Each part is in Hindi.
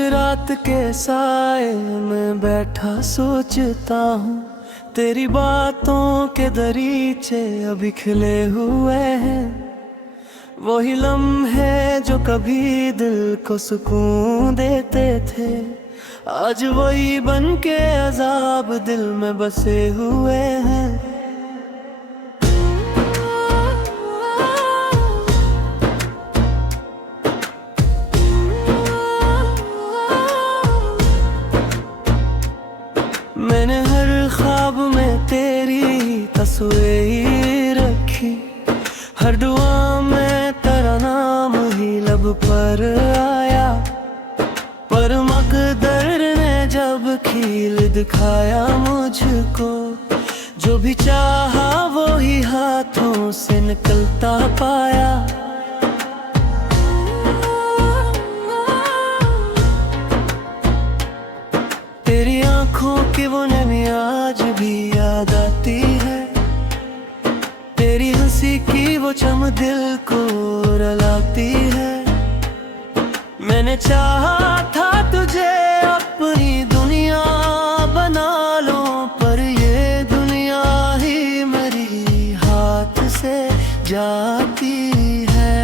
रात के साए में बैठा सोचता हूँ, तेरी बातों के दरीचे अभी खिले हुए हैं। वही लम्हे जो कभी दिल को सुकून देते थे, आज वही बन के अजाब दिल में बसे हुए हैं। मैंने हर ख्वाब में तेरी तस्वीर रखी, हर दुआ में तेरा नाम ही लब पर आया। पर मकदर ने जब खील दिखाया मुझको, जो भी चाहा वो ही हाथों से निकलता पाया। तेरी आंखों की वो नमी आज भी याद आती है, तेरी हंसी की वो चमक दिल को रुलाती है। मैंने चाहा था तुझे अपनी दुनिया बना लो, पर ये दुनिया ही मेरी हाथ से जाती है।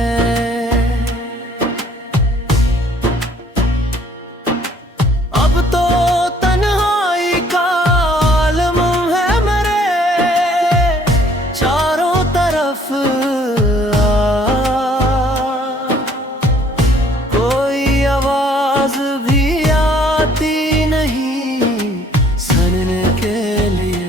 अब तो तन्हाई का आलम है मेरे चारों तरफ, कोई आवाज भी आती नहीं सुनने के लिए।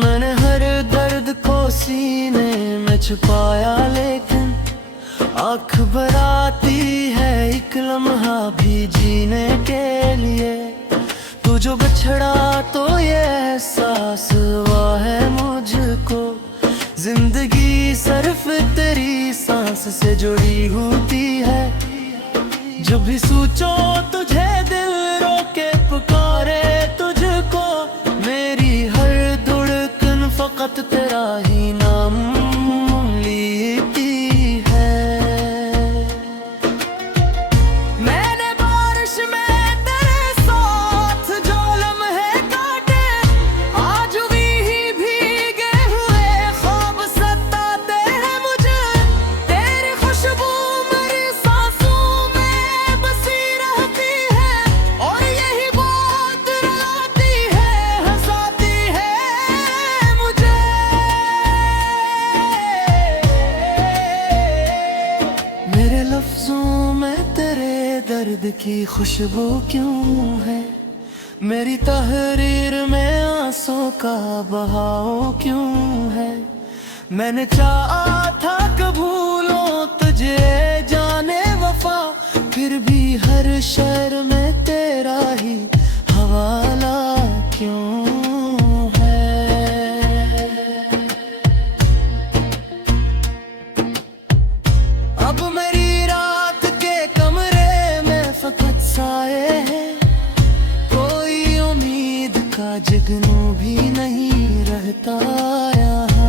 मैंने हर दर्द को सीने में छुपाया, लेकिन आँख भर आती है एक लम्हा भी जीने के लिए। तू जो बिछड़ा तो ये एहसास हुआ है मुझको, जिंदगी सिर्फ तेरी सांस से जुड़ी होती है। जब भी सोचो तुझे दिल रोके पुकारे तुझको, मेरी हर धड़कन फकत तेरा ही नाम लेती है। मैंने बारिश में तेरे साथ जो लम्हे काटे, आज भी भीगे हुए ख्वाब सताते हैं मुझे। तेरी खुशबू मेरी सांसों में बसी रहती है, और यही बात रुलाती है हंसाती है मुझे। मेरे लफ्जों में तेरे दर्द की खुशबू क्यों है, मेरी तहरीर में आंसू का बहाव क्यों है। मैंने चाहा था कि भूलूं तुझे जाने वफा, फिर भी हर शहर में तेरा ही हवाला क्यों है। अब मेरी रात के कमरे में फकत साए हैं, कोई उम्मीद का जगनू भी नहीं रहता यहाँ।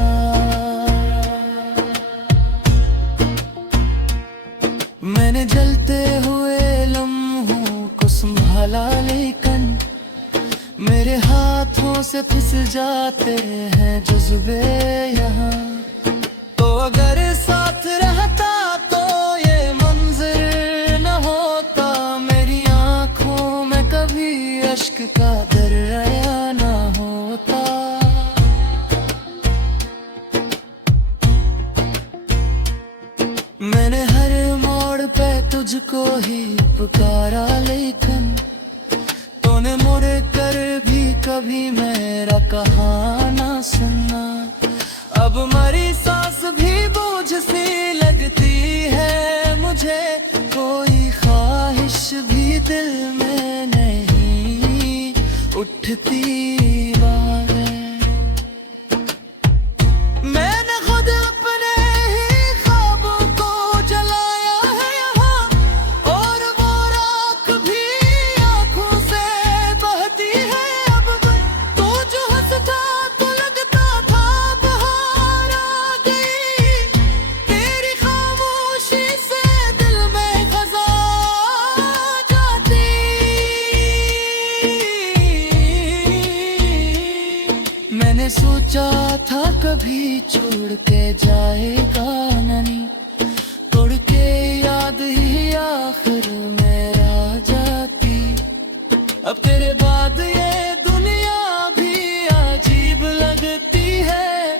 मैंने जलते हुए लम्हों को संभाला, लेकिन मेरे हाथों से फिसल जाते हैं जज्बे यहाँ। तो अगर साथ रहता तो ये मंजर न होता, मेरी आंखों में कभी अश्क का दरिया न होता। मैंने हर मोड़ पे तुझको ही पुकारा, लेकिन तूने मुड़ कर भी कभी मेरा कहा ना सुना। अब मरी सांस भी बोझ सी लगती है मुझे, कोई ख्वाहिश भी दिल में नहीं उठती बाहें। मैंने खुद अपने ही ख्वाबों को जलाया है यहाँ, और वो राख भी आँखों से बहती है। अब तू जो हंसता तो लगता था बहार आ गई, तेरी खामोशी से दिल में मैंने सोचा था कभी छोड़ के जाएगा नहीं, तोड़ के याद ही आखिर में रह जाती। अब तेरे बाद ये दुनिया भी अजीब लगती है,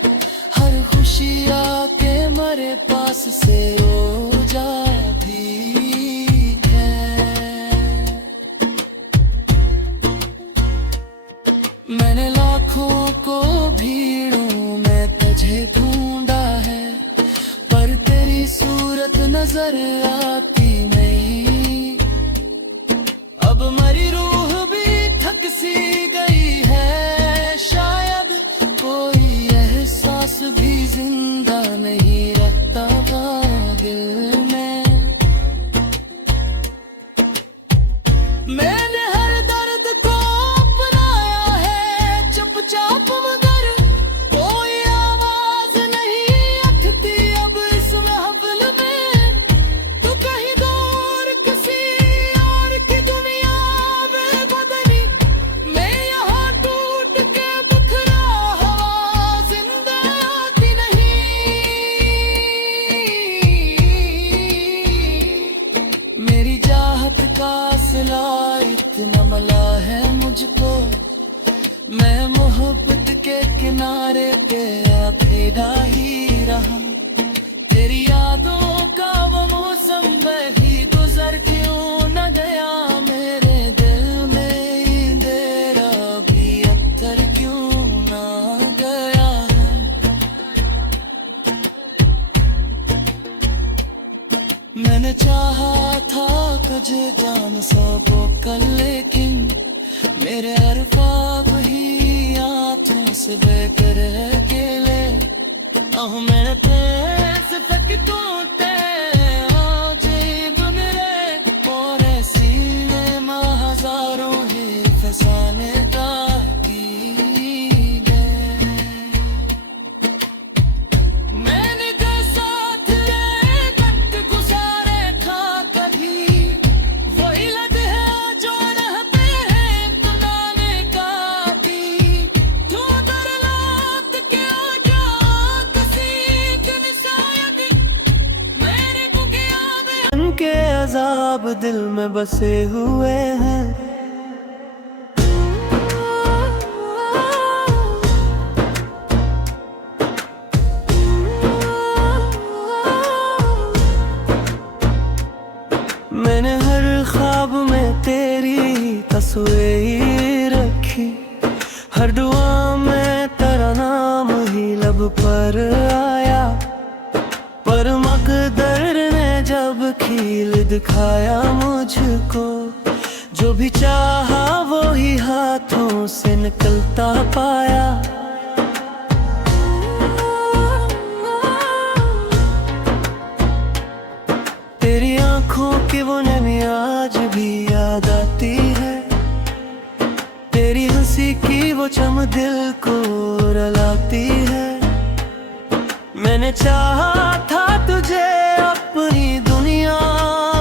हर खुशी आके मेरे पास से रो जाती है। मैंने लाखों को भीड़ों में तुझे ढूंढा है, पर तेरी सूरत नजर आती नहीं। अब मरी रूह भी थक सी गई है, शायद कोई एहसास भी जिंदा नहीं रखता दिल में। मैंने हर दर्द को अपनाया है चुपचाप, मगर कोई आवाज नहीं उठती अब इस महफिल में। तू कहीं दूर किसी और की दुनिया में बदली, मैं यहाँ टूट के बिखरा हवा जिंदा आती नहीं। मेरी चाहत का सिला इतना मला है मुझको, मैं मोहब्बत के किनारे पे अकेला ही रहा। तेरी यादों का वो मौसम वही गुजर क्यों न गया, मेरे दिल में अंधेरा भी अत्तर क्यों ना गया है। मैंने चाहा था तुझे जान सबो कल, लेकिन मेरे हर ख्वाब ही हाथों से बहकर अकेले। मैंने पैसे तक टूटे अजीब मेरे, और सीने में हजारों ही फसाने दागी है। मैंने के साथ ये वक्त गुजारे था कभी, वही लद है जो रहते हैं पुराने काटी। तू दर रात के आ जा किसी दिन शायद, मेरे को क्या उनके अजाब दिल में बसे हुए हैं। मैंने हर ख्वाब में तेरी तस्वीर रखी, हर दुआ में तेरा नाम ही लब पर आया। पर मकदर ने जब खील दिखाया मुझको, जो भी चाहा वो ही हाथों से निकलता पाया। तेरी आंखों की वो नमी आज भी याद आती है, तेरी हंसी की वो चमक दिल को रुलाती है। मैंने चाहा था तुझे अपनी दुनिया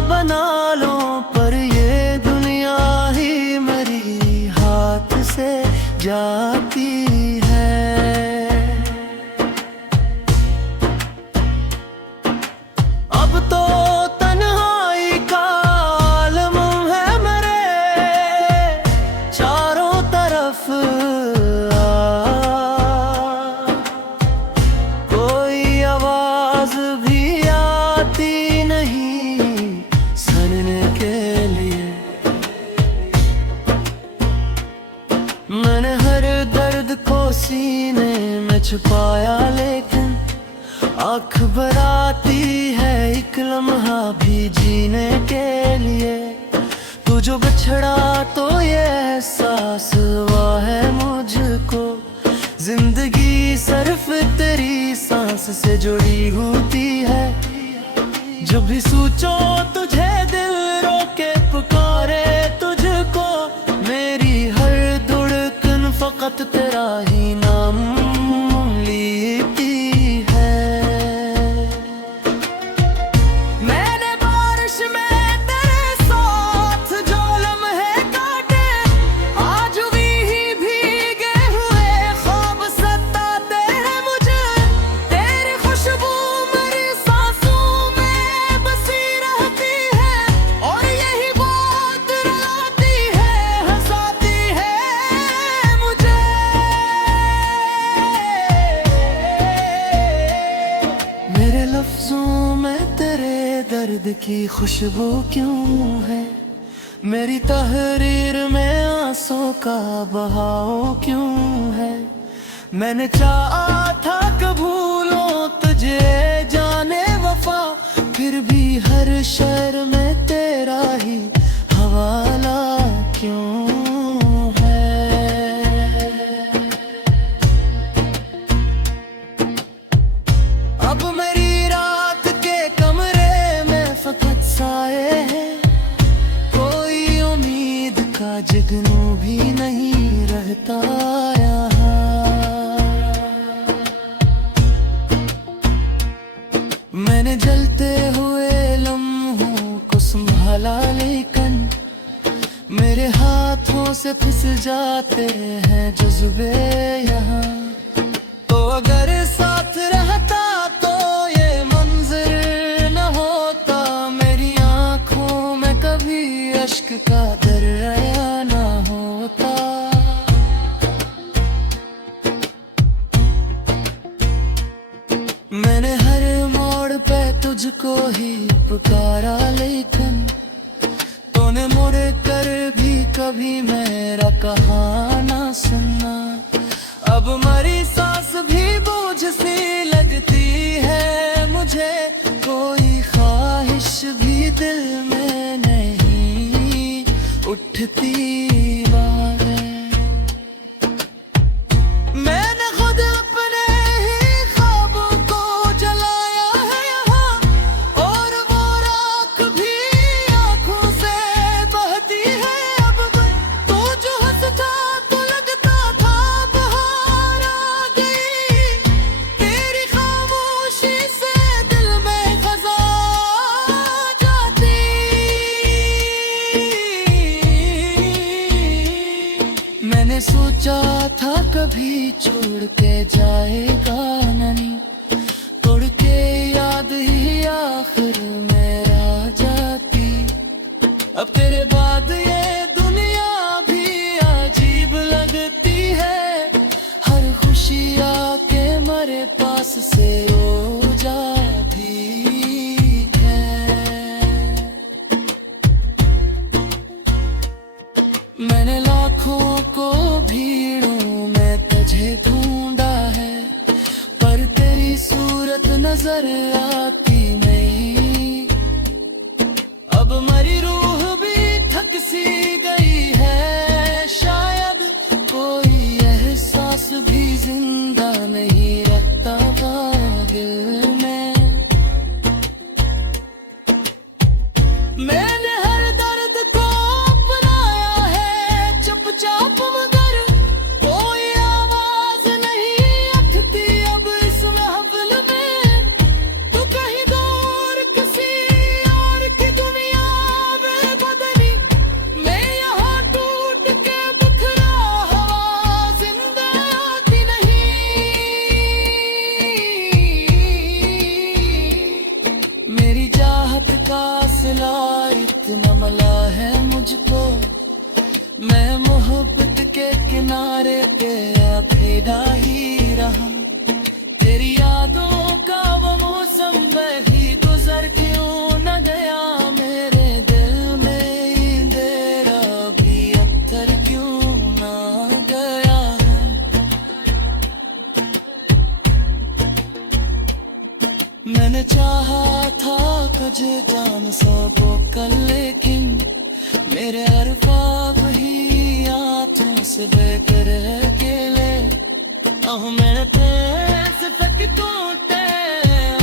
बना लो, पर ये दुनिया ही मेरी हाथ से जाती है। अब तो तन्हाई का आलम है मेरे चारों तरफ, कोई आवाज भी आती नहीं सुनने के लिए। मैंने हर दर्द को सीने में छुपाया, लेकिन आँख भर आती है एक लम्हा भी जीने के लिए। तू जो बिछड़ा तो ये एहसास हुआ है मुझको, जिंदगी सिर्फ तेरी सांस से जुड़ी होती है। जब भी सोचो तुझे दिल रोके पुकारे तुझको, मेरी हर धड़कन फकत तेरा ही नाम लेती है। मैंने बारिश में तेरे साथ जो लम्हे काटे, आज भी भीगे हुए ख्वाब से की खुशबू क्यों है, मेरी तहरीर में आंसू का बहाव क्यों है। मैंने चाहा था कि भूलूं तुझे जाने वफा, फिर भी हर शहर में तेरा ही हवाला क्यों है। अब मेरी रात के कमरे में फकत साए हैं, कोई उम्मीद का जगनू भी नहीं रहता यहाँ। मैंने जलते हुए लम्हों को संभाला, लेकिन मेरे हाथों से फिसल जाते हैं जज्बे यहाँ। तो अगर साथ रहता तो ये मंजर न होता, मेरी आंखों में कभी अश्क का दरिया न होता। मैंने हर मोड़ पे तुझको ही पुकारा, लेकिन तूने मुड़ कर भी कभी मेरा कहा ना सुना। अब मरी सांस भी बोझ सी लगती है मुझे, कोई ख्वाहिश भी दिल में नहीं उठती बातें। मैंने खुद अपने ही ख्वाबों को जलाया है यहाँ, और वो राख भी आंखों से बहती है। अब तू जो हंसता तो लगता था बहार आ गई, तेरी खामोशी से दिल में खजा जाती। मैंने सोचा था कभी छोड़ के जाएगा नहीं, तोड़ के याद ही आखिर में रह जाती। अब तेरे बाद ये दुनिया भी अजीब लगती है, हर खुशी आके मेरे पास से रो जाती है। मैंने लाखों को भीड़ों में तुझे ढूंढा है, पर तेरी सूरत नजर आती नहीं। अब मरी रूह भी थक सी गई है, शायद कोई एहसास भी जिंदा नहीं रखता दिल में। मैंने हर दर्द को अपनाया है चुपचाप, मगर कोई आवाज नहीं उठती अब इस महफिल में। तू कहीं दूर किसी और की दुनिया में बदली, मैं यहाँ टूट के बिखरा हवा जिंदा आती नहीं। मेरी चाहत का सिला इतना मला है मुझको, मैं मोहब्बत के किनारे पे अकेला ही रहा। तेरी यादों का वो मौसम भी गुजर क्यों न गया, मेरे दिल में तेरा भी अख्तर क्यों ना गया। मैंने चाहा था कुछ जान सबो कल, लेकिन मेरे हर ख्वाब ही हाथों से बेकर अकेले। मैंने तेरे तक टूटे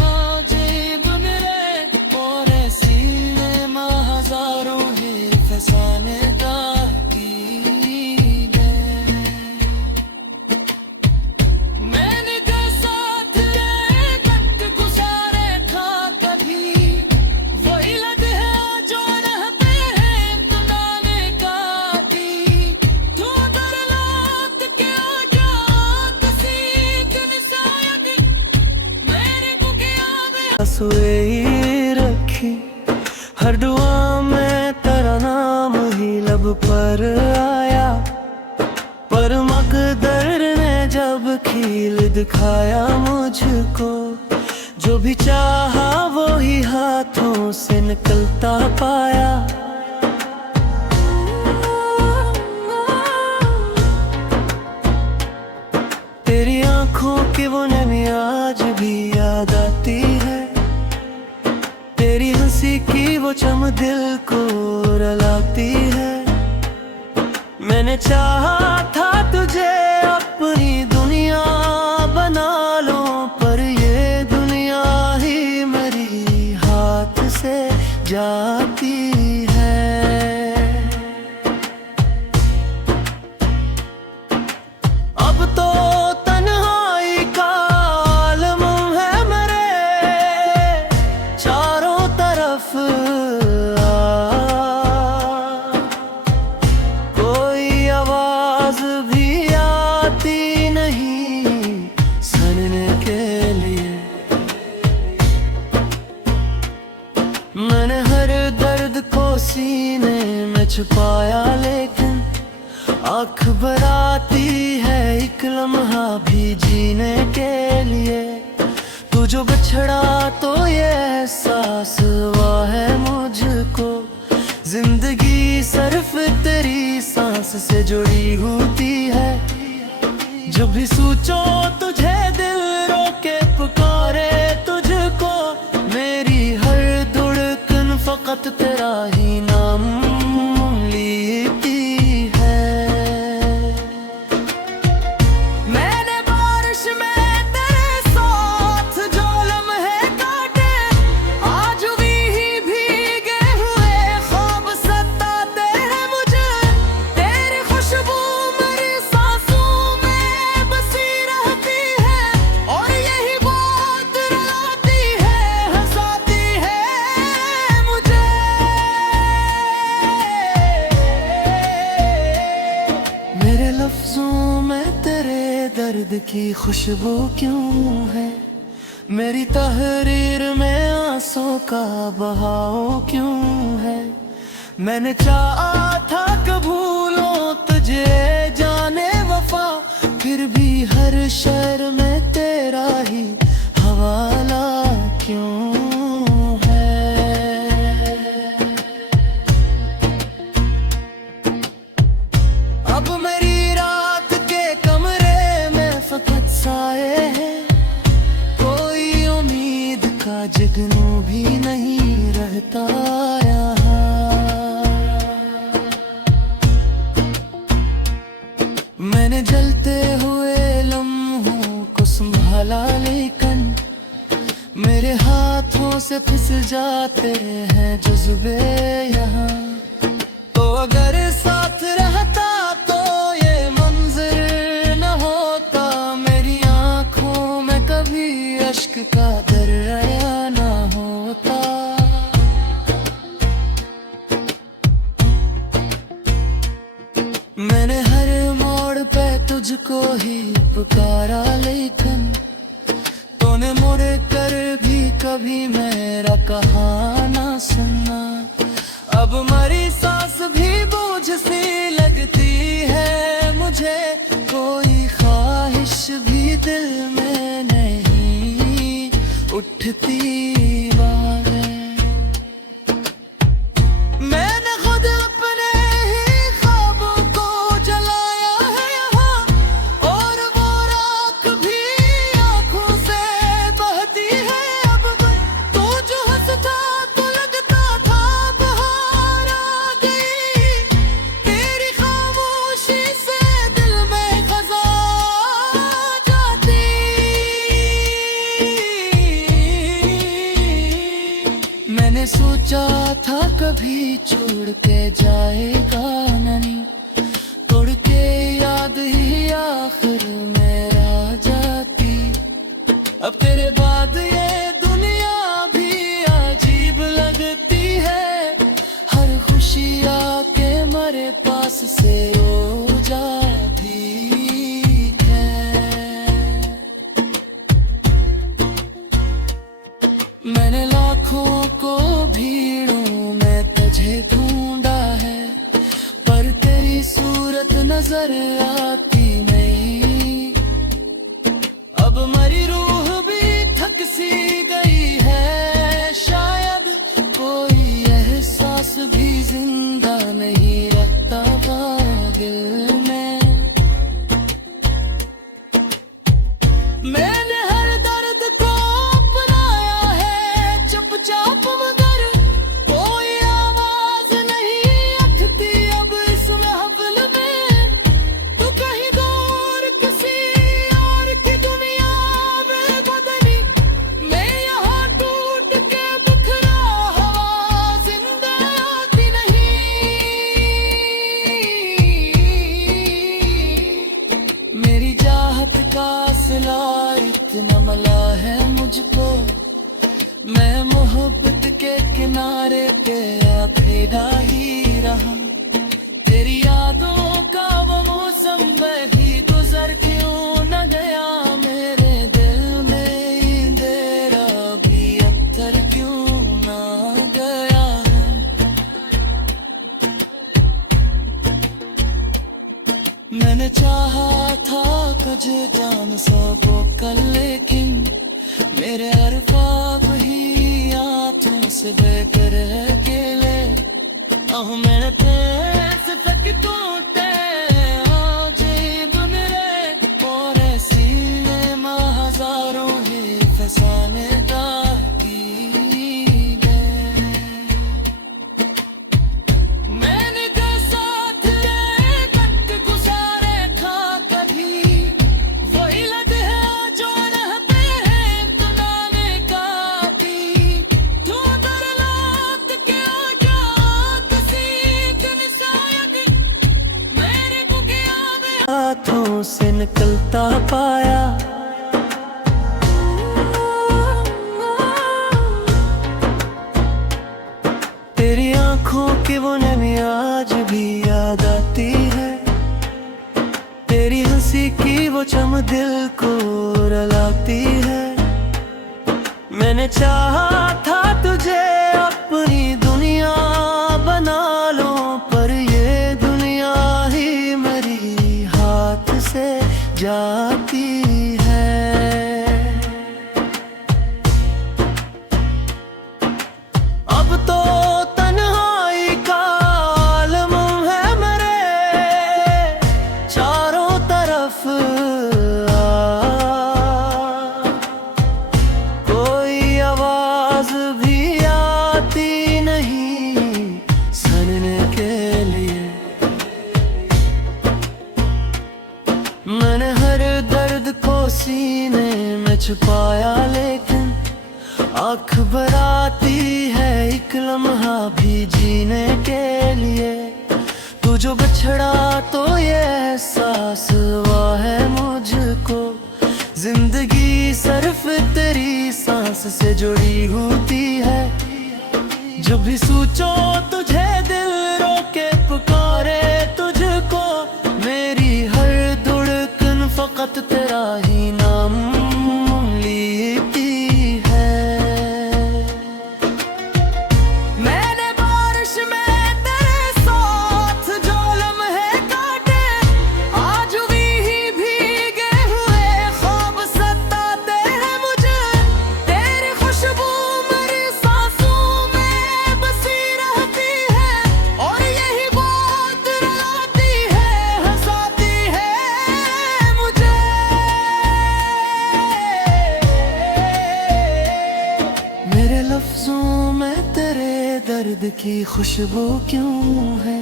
अजीब मेरे, और सीने में हजारों ही फसाने दागी है। मैंने का साथ वक्त गुजारे था कभी, वही लद है जो रहते हैं इब्तिदा काटी। तू दर लौट के आ जा किसी दिन शायद, मेरे को क्या दे सोई रखी हर दुआ में तेरा नाम ही लब पर आया। पर मकदर ने जब खील दिखाया मुझको, जो भी चाहा वो ही हाथों से निकलता पाया। तेरी आंखों की वो नमी आज भी याद आती है, तेरी हंसी की वो चमक दिल को रुलाती है। मैंने चाहा था तुझे अपनी दुनिया बना लो, पर ये दुनिया ही मेरी हाथ से जाती है। अब तो तन्हाई का आलम है मेरे चारों तरफ, कोई आवाज भी आती नहीं सुनने के लिए। मैंने हर दर्द को सीने में छुपाया, लेकिन आँख भर आती है एक लम्हा भी जीने के लिए। तू जो बिछड़ा तो ये एहसास हुआ है मुझको, जिंदगी सिर्फ तेरी सांस से जुड़ी होती है। जब भी सोचो तुझे दिल रोके पुकारे तुझको, मेरी हर धड़कन फकत तेरा ही नाम लेती है। मैंने बारिश में तेरे साथ जो लम्हे काटे, आज भी भीगे हुए ख्वाब सताते हैं मुझे। तेरी खुशबू मेरी सांसों में बसी रहती है, और यही बात रुलाती है हंसाती है मुझे। मेरे लफ्जों में तेरे दर्द की खुशबू क्यों है, मेरी तहरीर में आंसू का बहाव क्यों है। मैंने चाहा था कि भूलूं तुझे जाने वफा, फिर भी हर शहर में तेरा ही हवाला क्यों है। अब मेरी रात के कमरे में फकत साए हैं, कोई उम्मीद का जगनू भी नहीं रहता यहाँ। मैंने जलते हुए लम्हों को संभाला, लेकिन मेरे हाथों से फिसल जाते हैं जज्बे यहाँ। तो अगर साथ रहता तो ये मंजर न होता, मेरी आंखों में कभी अश्क का दरिया न होता। मैंने हर मोड़ पे तुझको ही पुकारा, लेकिन तूने मुड़ कर भी कभी मेरा कहा ना सुना। अब मरी सांस भी बोझ सी लगती है मुझे, कोई ख्वाहिश भी दिल में नहीं उठती वाले। मैंने खुद अपने ही ख्वाबों को जलाया है यहाँ, और वो राख भी आंखों से बहती है। अब तू जो हंसता तो लगता था बहार आ गई, तेरी खामोशी से दिल में खजा जाती। मैंने सोचा था कभी छोड़ के जाएगा नहीं, तोड़ के याद ही आखिर में रह जाती। अब तेरे बाद ये दुनिया भी अजीब लगती है, हर खुशी आके मेरे पास से रो जाती है। मैंने लाखों को भीड़ों में तुझे ढूंढा है, पर मेरी चाहत का सिला इतना मला है मुझको, मैं मोहब्बत के किनारे पे खड़ा ही रहा। तेरी यादों का वो मौसम भी गुजर क्यों न गया, मेरे दिल में तेरा भी अख्तर क्यों ना गया है। मैंने चाहा था कुछ जान सबो कल, लेकिन मेरे हर ख्वाब ही हाथों से बेकर अकेले। मैंने पैसे तक टूटे अजीब मेरे, और सीने में हजारों ही फसाने दागी गए। मैंने तो साथ वक्त गुजारे था कभी, वही लग है जो रहते हैं तुनाने काटी। तू दर रात के आ जा किसी दिन शायद, मेरे को क्या हाथों से निकलता पाया। तेरी आंखों की वो नमी आज भी याद आती है, तेरी हंसी की वो चमक दिल को रुलाती है। मैंने चाहा था तुझे अपनी दुनिया बना लो, पर ये दुनिया ही मेरी हाथ से जाती है। अब तो तन्हाई का आलम है मेरे चारों तरफ, कोई आवाज भी आती नहीं सुनने के लिए। मैंने हर दर्द को सीने में छुपाया, लेकिन आँख भर आती है एक लम्हा भी जीने के लिए। तू जो बिछड़ा तो ये एहसास हुआ है मुझको, जिंदगी सिर्फ तेरी सांस से जुड़ी होती है। जब भी सोचो तुझे दिल रोके पुकारे तुझको, मेरी हर धड़कन फकत तेरा ही नाम लेती है। मैंने बारिश में तेरे साथ जो लम्हे काटे, आज भी भीगे हुए ख्वाब सताते हैं मुझे। तेरी खुशबू मेरी सांसों में बसी रहती है, और यही बात रुलाती है हंसाती है मुझे। मेरे लफ्जों में तेरे दर्द की खुशबू क्यों है,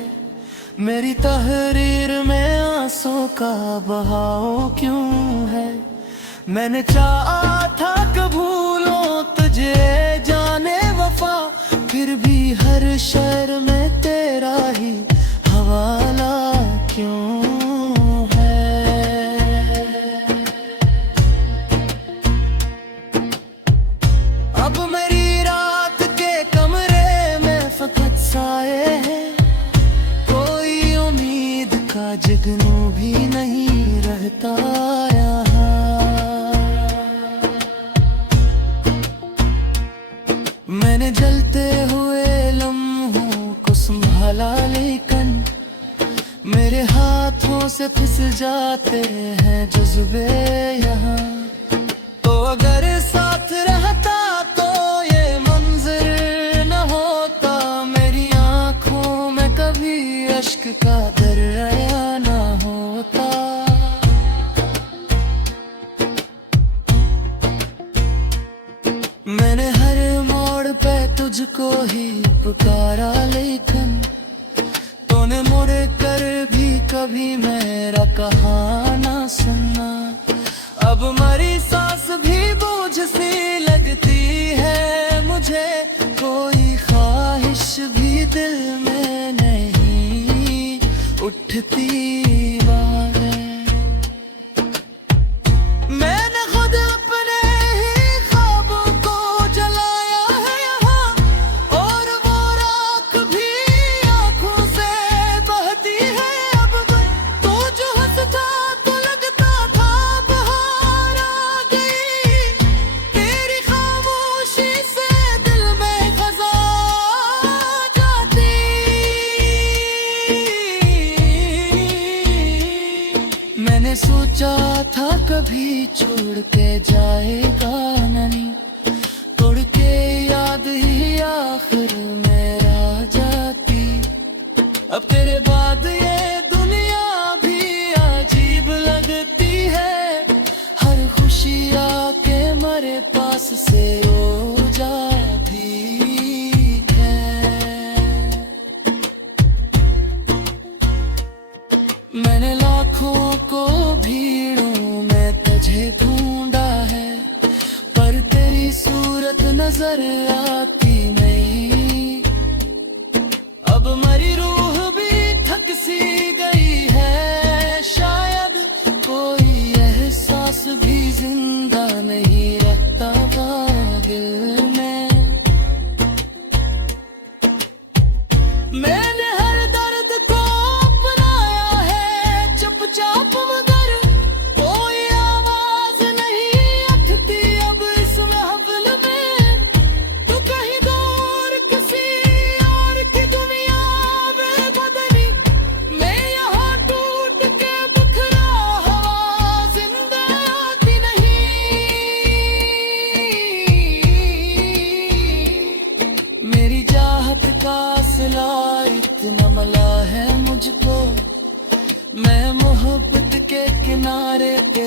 मेरी तहरीर में आंसू का बहाव क्यों है। मैंने चाहा था कि भूलूं तुझे जाने वफा, फिर भी हर शहर में तेरा ही हवाला क्यों है। अब मेरी रात के कमरे में फकत साए हैं, कोई उम्मीद का जगनू भी नहीं रहता यहाँ। मैंने जलते हुए लम्हों को संभाला, लेकिन मेरे हाथों से फिसल जाते हैं जज्बे यहाँ। तो अगर साथ रहता तो ये मंजर न होता, मेरी आंखों में कभी अश्क का दरिया न होता। मैंने हर मोड़ पे तुझको ही पुकारा, लेकिन तूने मुड़ कर भी कभी मेरा कहा ना सुना। अब मरी सांस भी बोझ सी लगती है मुझे, कोई ख्वाहिश भी दिल में नहीं उठती बातें। कभी छोड़ के जाएगा नहीं, तोड़ के याद ही आखिर में रह जाती। अब तेरे बाद ये दुनिया भी अजीब लगती है, हर खुशी आके मेरे पास से रो जाती है। मैंने लाखों को भीड़ों में तुझे ढूंढा है, पर तेरी सूरत नजर आती नहीं। अब मरी रूह भी थक सी गई है, शायद कोई एहसास भी जिंदा नहीं रखता दिल में। मैंने हर दर्द को अपनाया है चुपचाप, मगर कोई आवाज नहीं उठती अब इस महफिल में। तू कहीं दूर किसी और की दुनिया में बदली, मैं यहाँ टूट के बिखरा हवा जिंदा आती नहीं। मेरी चाहत का सिला इतना मला है मुझको, मैं मोहब्बत के किनारे पे